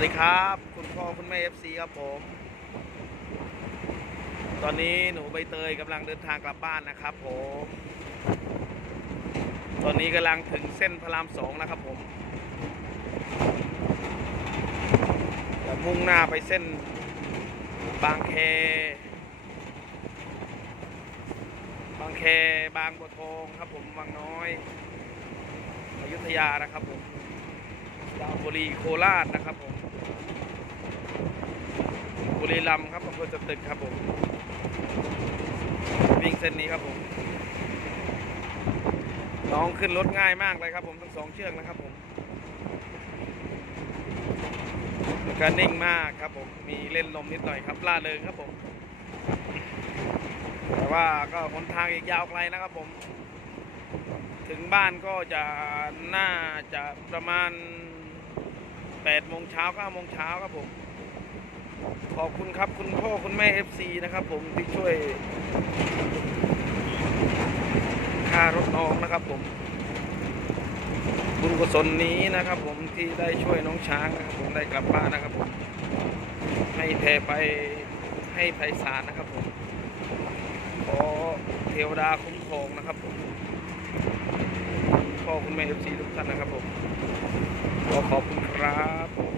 วัสดีครับ คุณพ่อคุณแม่เอฟซีครับผม ตอนนี้หนูใบเตยกำลังเดินทางกลับบ้านนะครับผม ตอนนี้กำลังถึงเส้นพระรามสองนะครับผมจะมุ่งหน้าไปเส้นบางแค บางแคบางบัวทองครับผมบางน้อยอยุธยานะครับผมดาวบุรีโคราชนะครับผม รีรัมย์ครับอำเภอสตึกครับผม วิ่งเส้นนี้ครับผม น้องขึ้นรถง่ายมากเลยครับผมทั้งสองเชือกนะครับผมก็นิ่งมากครับผม มีเล่นลมนิดหน่อยครับล่าเริงครับผม แต่ว่าก็หนทางอีกยาวไกลนะครับผม ถึงบ้านก็จะน่าจะประมาณ8โมงเช้า9โมงเช้าครับผม ขอบคุณครับคุณพ่อคุณแม่ FC นะครับ ผมที่ช่วยค่ารถน้องนะครับ ผม บุญกุศลนี้นะครับ ผมที่ได้ช่วยน้องช้างนะครับ ผมได้กลับบ้านนะครับ ผม ให้แพรไปให้ไพศาลนะครับ ผมขอเทวดาคุ้มครองนะครับ ผมพ่อคุณแม่เอฟซีทุกท่านนะครับ ผมขอขอบคุณครับ